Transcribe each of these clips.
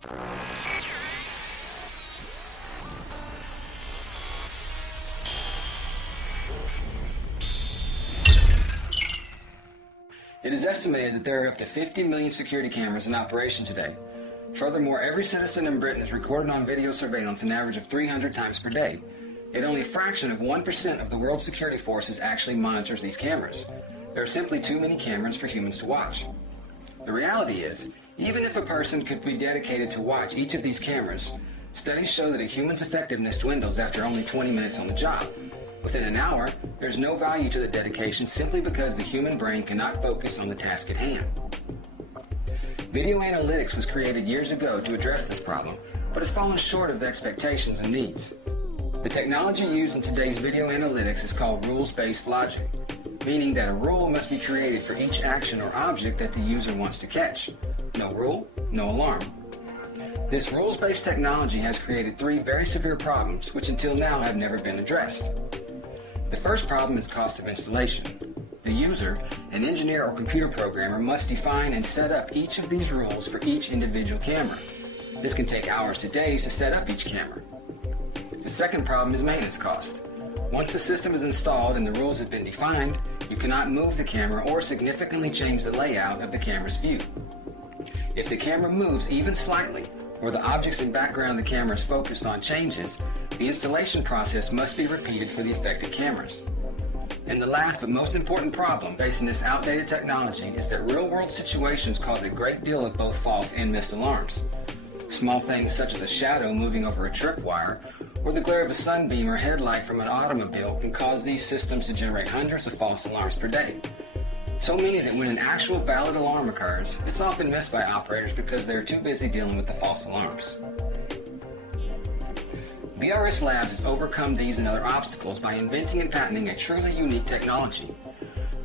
It is estimated that there are up to 50 million security cameras in operation today. Furthermore, every citizen in Britain is recorded on video surveillance an average of 300 times per day. Yet only a fraction of 1% of the world's security forces actually monitors these cameras. There are simply too many cameras for humans to watch. The reality is, even if a person could be dedicated to watch each of these cameras, studies show that a human's effectiveness dwindles after only 20 minutes on the job. Within an hour, there's no value to the dedication simply because the human brain cannot focus on the task at hand. Video analytics was created years ago to address this problem, but has fallen short of the expectations and needs. The technology used in today's video analytics is called rules-based logic, meaning that a rule must be created for each action or object that the user wants to catch. No rule, no alarm. This rules-based technology has created three very severe problems which until now have never been addressed. The first problem is cost of installation. The user, an engineer or computer programmer, must define and set up each of these rules for each individual camera. This can take hours to days to set up each camera. The second problem is maintenance cost. Once the system is installed and the rules have been defined, you cannot move the camera or significantly change the layout of the camera's view. If the camera moves even slightly, or the objects in background the camera is focused on changes, the installation process must be repeated for the affected cameras. And the last but most important problem facing this outdated technology is that real-world situations cause a great deal of both false and missed alarms. Small things such as a shadow moving over a tripwire or the glare of a sunbeam or headlight from an automobile can cause these systems to generate hundreds of false alarms per day. So many that when an actual valid alarm occurs, it's often missed by operators because they're too busy dealing with the false alarms. BRS Labs has overcome these and other obstacles by inventing and patenting a truly unique technology.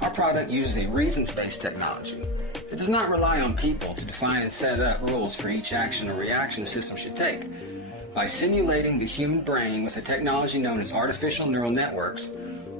Our product uses a reasons-based technology. It does not rely on people to define and set up rules for each action or reaction the system should take. By simulating the human brain with a technology known as artificial neural networks,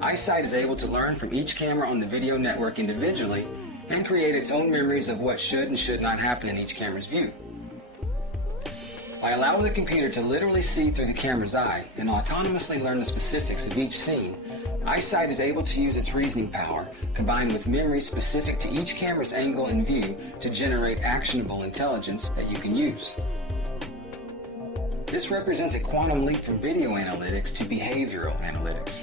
Isight is able to learn from each camera on the video network individually and create its own memories of what should and should not happen in each camera's view. By allowing the computer to literally see through the camera's eye and autonomously learn the specifics of each scene, Isight is able to use its reasoning power, combined with memory specific to each camera's angle and view, to generate actionable intelligence that you can use. This represents a quantum leap from video analytics to behavioral analytics.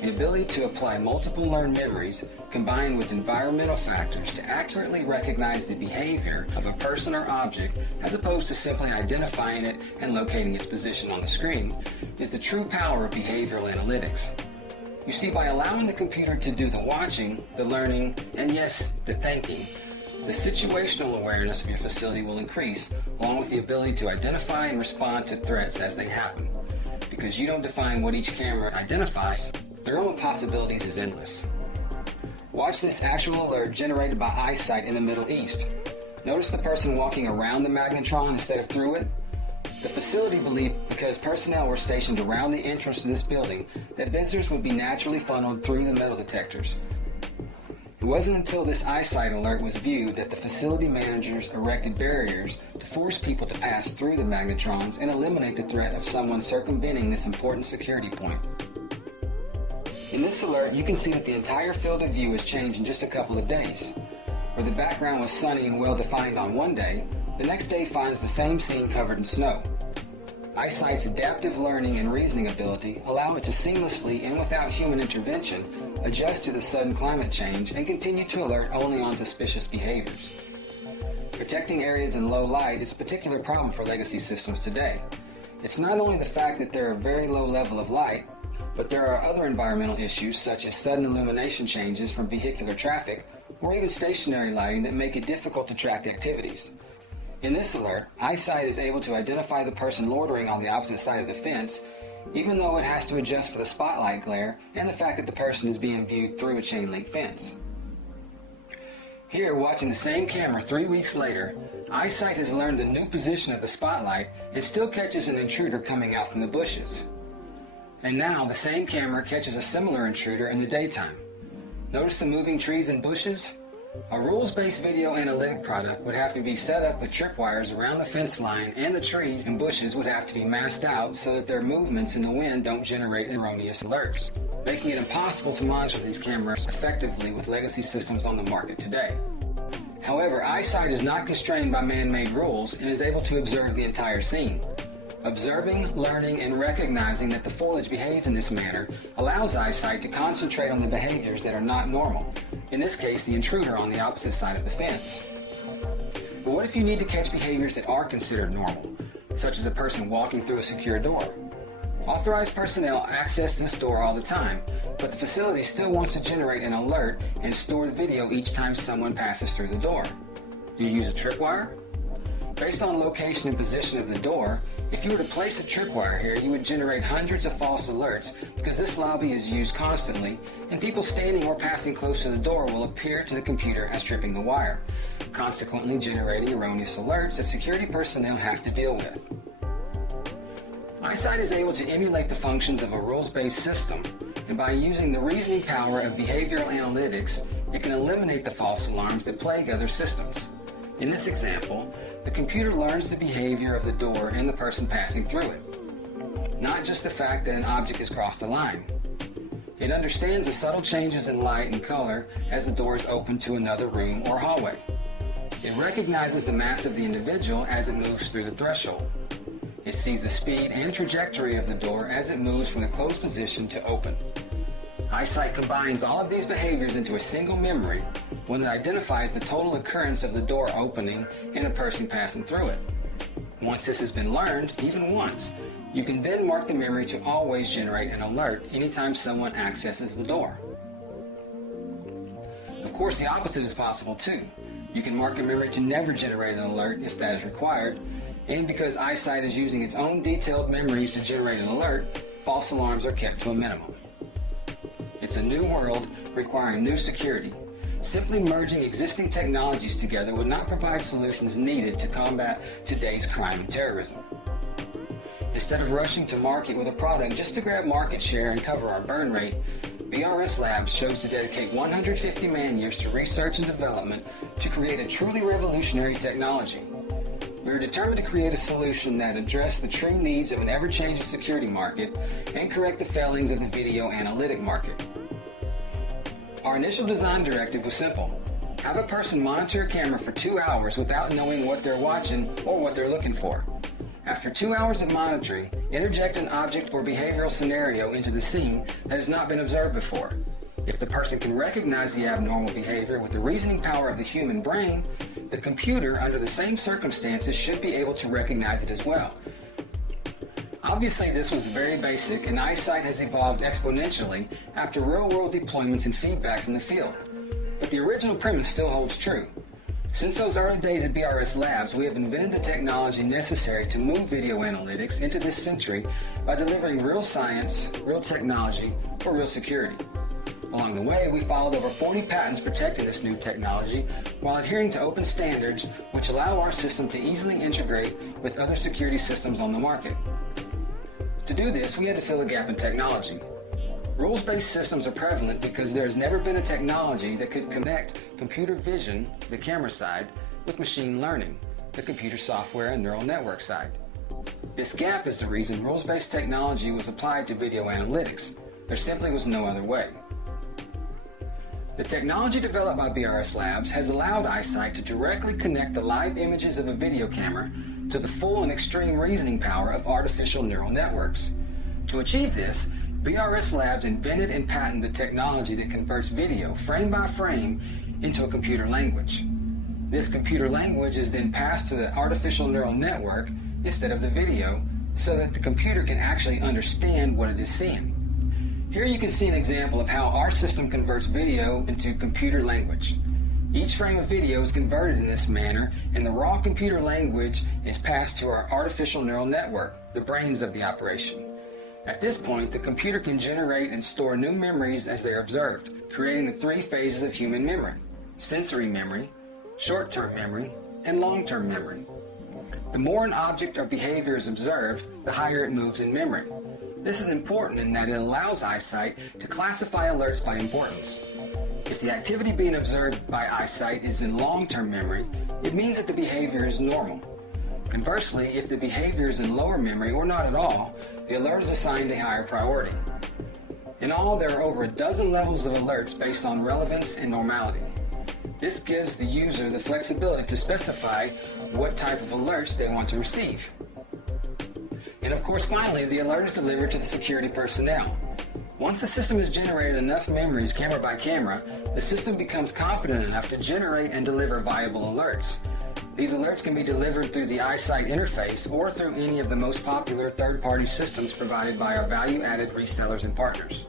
The ability to apply multiple learned memories combined with environmental factors to accurately recognize the behavior of a person or object as opposed to simply identifying it and locating its position on the screen is the true power of behavioral analytics. You see, by allowing the computer to do the watching, the learning, and yes, the thinking, the situational awareness of your facility will increase, along with the ability to identify and respond to threats as they happen. Because you don't define what each camera identifies, the realm of possibilities is endless. Watch this actual alert generated by Isight in the Middle East. Notice the person walking around the magnetron instead of through it? The facility believed, because personnel were stationed around the entrance to this building, that visitors would be naturally funneled through the metal detectors. It wasn't until this Isight alert was viewed that the facility managers erected barriers to force people to pass through the magnetrons and eliminate the threat of someone circumventing this important security point. In this alert, you can see that the entire field of view has changed in just a couple of days. Where the background was sunny and well defined on one day, the next day finds the same scene covered in snow. Isight's adaptive learning and reasoning ability allow it to seamlessly and without human intervention adjust to the sudden climate change and continue to alert only on suspicious behaviors. Protecting areas in low light is a particular problem for legacy systems today. It's not only the fact that there are very low level of light, but there are other environmental issues such as sudden illumination changes from vehicular traffic or even stationary lighting that make it difficult to track activities. In this alert, Isight is able to identify the person loitering on the opposite side of the fence, even though it has to adjust for the spotlight glare and the fact that the person is being viewed through a chain link fence. Here, watching the same camera 3 weeks later, Isight has learned the new position of the spotlight and still catches an intruder coming out from the bushes. And now the same camera catches a similar intruder in the daytime. Notice the moving trees and bushes? A rules-based video analytic product would have to be set up with tripwires around the fence line, and the trees and bushes would have to be masked out so that their movements in the wind don't generate erroneous alerts, making it impossible to monitor these cameras effectively with legacy systems on the market today. However, Isight is not constrained by man-made rules and is able to observe the entire scene. Observing, learning, and recognizing that the foliage behaves in this manner allows Isight to concentrate on the behaviors that are not normal, in this case the intruder on the opposite side of the fence. But what if you need to catch behaviors that are considered normal, such as a person walking through a secure door? Authorized personnel access this door all the time, but the facility still wants to generate an alert and store the video each time someone passes through the door. Do you use a tripwire? Based on location and position of the door, if you were to place a tripwire here, you would generate hundreds of false alerts because this lobby is used constantly, and people standing or passing close to the door will appear to the computer as tripping the wire, consequently generating erroneous alerts that security personnel have to deal with. Isight is able to emulate the functions of a rules-based system, and by using the reasoning power of behavioral analytics, it can eliminate the false alarms that plague other systems. In this example, the computer learns the behavior of the door and the person passing through it, not just the fact that an object has crossed the line. It understands the subtle changes in light and color as the door is opened to another room or hallway. It recognizes the mass of the individual as it moves through the threshold. It sees the speed and trajectory of the door as it moves from the closed position to open. Isight combines all of these behaviors into a single memory when it identifies the total occurrence of the door opening and a person passing through it. Once this has been learned, even once, you can then mark the memory to always generate an alert anytime someone accesses the door. Of course, the opposite is possible too. You can mark a memory to never generate an alert if that is required, and because Isight is using its own detailed memories to generate an alert, false alarms are kept to a minimum. It's a new world requiring new security. Simply merging existing technologies together would not provide solutions needed to combat today's crime and terrorism. Instead of rushing to market with a product just to grab market share and cover our burn rate, BRS Labs chose to dedicate 150 man-years to research and development to create a truly revolutionary technology. We are determined to create a solution that addressed the true needs of an ever-changing security market and correct the failings of the video analytic market. Our initial design directive was simple. Have a person monitor a camera for 2 hours without knowing what they're watching or what they're looking for. After 2 hours of monitoring, interject an object or behavioral scenario into the scene that has not been observed before. If the person can recognize the abnormal behavior with the reasoning power of the human brain, the computer, under the same circumstances, should be able to recognize it as well. Obviously, this was very basic, and Isight has evolved exponentially after real-world deployments and feedback from the field. But the original premise still holds true. Since those early days at BRS Labs, we have invented the technology necessary to move video analytics into this century by delivering real science, real technology, for real security. Along the way, we filed over 40 patents protecting this new technology while adhering to open standards which allow our system to easily integrate with other security systems on the market. To do this, we had to fill a gap in technology. Rules-based systems are prevalent because there has never been a technology that could connect computer vision, the camera side, with machine learning, the computer software and neural network side. This gap is the reason rules-based technology was applied to video analytics. There simply was no other way. The technology developed by BRS Labs has allowed Isight to directly connect the live images of a video camera to the full and extreme reasoning power of artificial neural networks. To achieve this, BRS Labs invented and patented the technology that converts video frame by frame into a computer language. This computer language is then passed to the artificial neural network instead of the video so that the computer can actually understand what it is seeing. Here you can see an example of how our system converts video into computer language. Each frame of video is converted in this manner, and the raw computer language is passed to our artificial neural network, the brains of the operation. At this point, the computer can generate and store new memories as they are observed, creating the 3 phases of human memory: sensory memory, short-term memory, and long-term memory. The more an object or behavior is observed, the higher it moves in memory. This is important in that it allows Isight to classify alerts by importance. If the activity being observed by Isight is in long-term memory, it means that the behavior is normal. Conversely, if the behavior is in lower memory or not at all, the alert is assigned a higher priority. In all, there are over a dozen levels of alerts based on relevance and normality. This gives the user the flexibility to specify what type of alerts they want to receive. And of course, finally, the alert is delivered to the security personnel. Once the system has generated enough memories camera by camera, the system becomes confident enough to generate and deliver viable alerts. These alerts can be delivered through the Isight interface or through any of the most popular third-party systems provided by our value-added resellers and partners.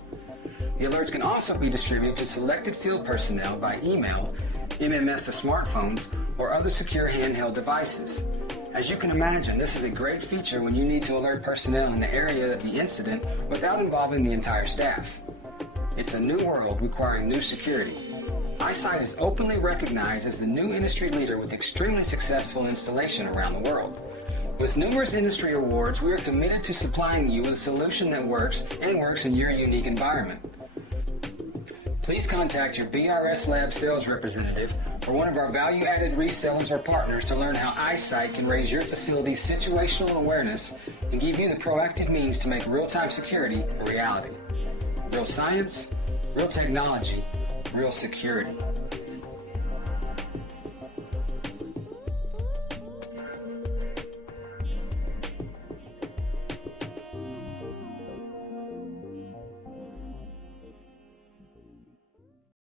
The alerts can also be distributed to selected field personnel by email, MMS to smartphones, or other secure handheld devices. As you can imagine, this is a great feature when you need to alert personnel in the area of the incident without involving the entire staff. It's a new world requiring new security. Isight is openly recognized as the new industry leader with extremely successful installation around the world. With numerous industry awards, we are committed to supplying you with a solution that works and works in your unique environment. Please contact your BRS Labs sales representative or one of our value-added resellers or partners to learn how Isight can raise your facility's situational awareness and give you the proactive means to make real-time security a reality. Real science, real technology, real security.